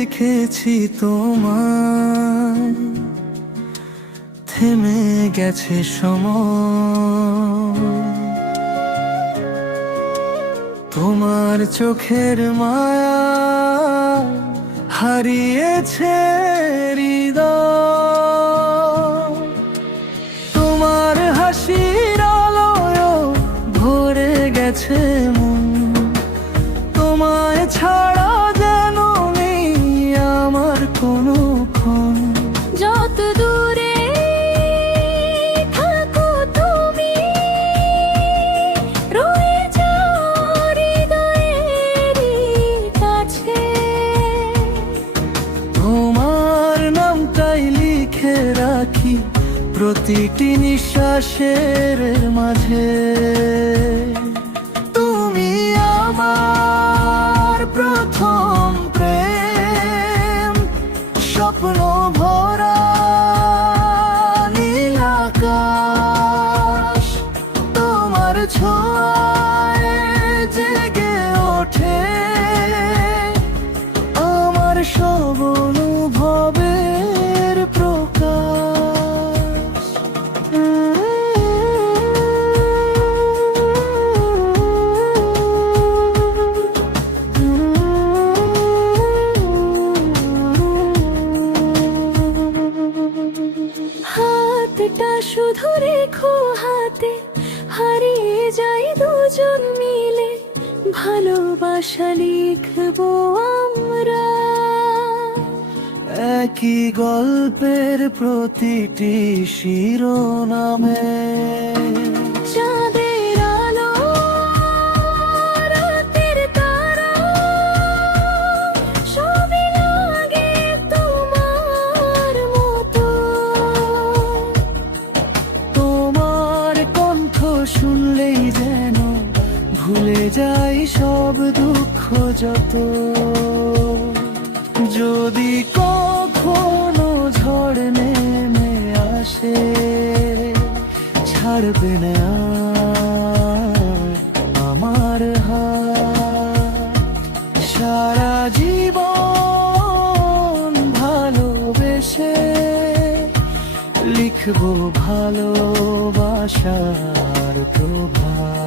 দেখেছি তোমার, থেমে গেছে সময়। তোমার চোখের মায়া হারিয়েছে হৃদয়, তোমার হাসির আলোয় ভরে গেছে মন। তোমায় ছাড়া যেন নেই আমার কোনো ক্ষণ। যত দূরে থাকো তুমি, রয়ে যাও হৃদয়েরই কাছে। তোমার নামটাই লিখে রাখি প্রতিটি নিঃশ্বাসের মাঝে। তুমি আমার প্রথম প্রেম, স্বপ্ন ভরা নীল আকাশ। তোমার ছোঁয়ায় জেগে ওঠে আমার সব অনুভবের প্রকাশ। হাতটা শুধু রেখো হাতে, হারিয়ে যাই দুজন মিলে। ভালোবাসা লিখবো আমরা, একই গল্পের প্রতিটি শিরোনামে। চাঁদের আলো, রাতের তারা, সবই লাগে তোমার মতো। তোমার কণ্ঠ শুনলেই যেন ভুলে যাই সব দুঃখ যত। যদি কখনো ঝড় নেমে আসে, ছাড়বে না আমার হাত। সারা জীবন ভালোবেসে লিখবো ভালোবাসার প্রভাত।